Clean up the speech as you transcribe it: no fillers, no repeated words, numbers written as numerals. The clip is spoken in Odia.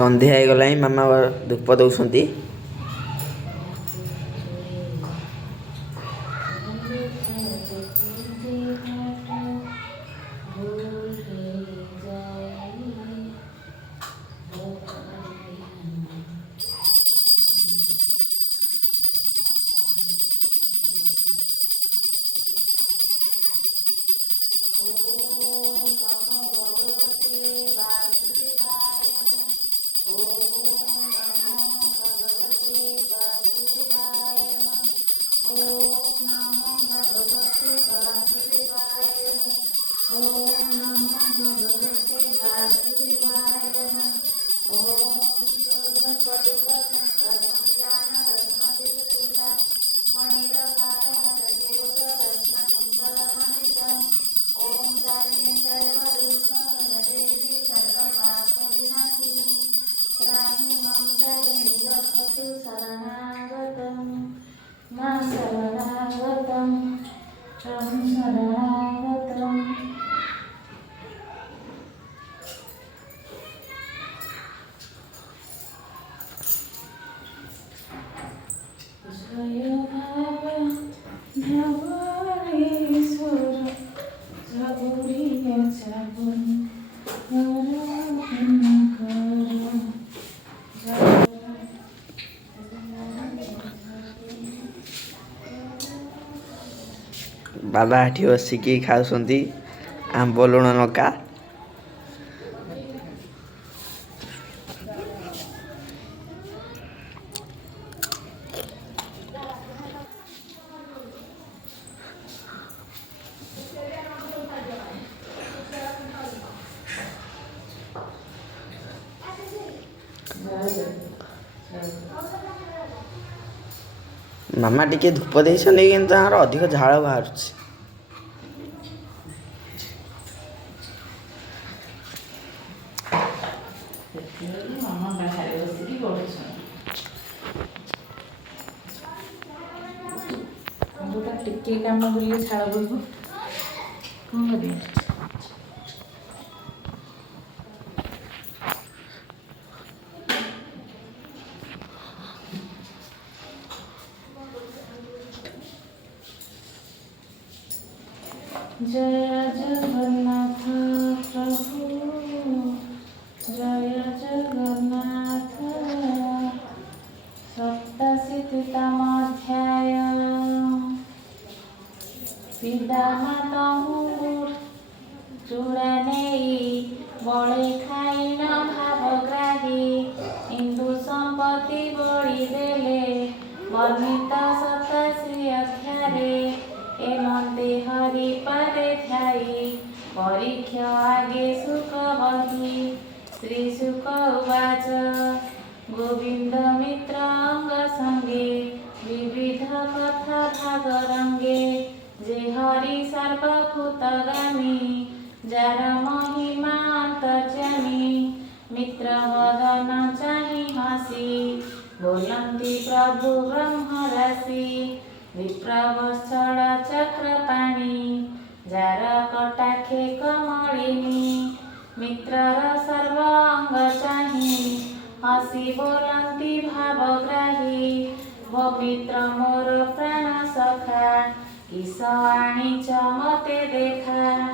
ସନ୍ଧ୍ୟା ହେଇଗଲାଣି ମାମା ଧୂପ ଦଉଛନ୍ତି। ବାବା ଏଠି ବସିକି ଖାଉଛନ୍ତି ଆମ୍ବ ଲୁଣ ଲଙ୍କା। ମାମା ଟିକେ ଧୂପ ଦେଇଛନ୍ତି କିନ୍ତୁ ତାଙ୍କର ଅଧିକ ଝାଳ ବାହାରୁଛି। ଟିକେ କାମ କଲେ ଝାଳ ବୋହିବ, କ'ଣ କରିବି। ଜୟ ଜଗନ୍ନାଥ ପ୍ରଭୁ, ଜୟ ଜଗନ୍ନାଥ। ସପ୍ତଶତୀତମ ଅଧ୍ୟାୟ। ପିତାମାତାଙ୍କୁ ଚୂଡ଼ା ନେଇ ବଳି ଖାଇନ ଭାବଗ୍ରାହୀ, ଇନ୍ଦୁ ସମ୍ପତ୍ତି ବଳି ଦେଲେ ବର୍ଣ୍ଣିତ 87 ଅଧ୍ୟାୟରେ। ଏମନ୍ତେ ହରି ପାଦେ ଧ୍ୟାଇ ପରୀକ୍ଷ ଆଗେ ସୁଖ ବହି। ଶ୍ରୀ ଶୁକ ଉବାଚ ଗୋବିନ୍ଦ ମିତ୍ର ଅଙ୍ଗ ସଙ୍ଗେ, ବିବିଧ କଥା ଭାଗ ରଙ୍ଗେ। ଯେ ହରି ସର୍ବଭୂତଗାମୀ, ଯାର ମହିମା ଅନ୍ତର୍ଯ୍ୟାମୀ। ମିତ୍ର ବଦନ ଚାହିଁ ହସି, ବୋଲନ୍ତି ପ୍ରଭୁ ବ୍ରହ୍ମ ରାଶି। ବିପ୍ରବତ୍ସଳ ଚକ୍ରପାଣି, ଯାର କଟାକ୍ଷେ କମଳିନୀ। ମିତ୍ରର ସର୍ବ ଅଙ୍ଗ ଚାହିଁ, ହସି ବୋଲନ୍ତି ଭାବଗ୍ରାହୀ। ଭୋ ମିତ୍ର ମୋର ପ୍ରାଣ ସଖା, କିସ ଆଣିଛ ମତେ ଦେଖା।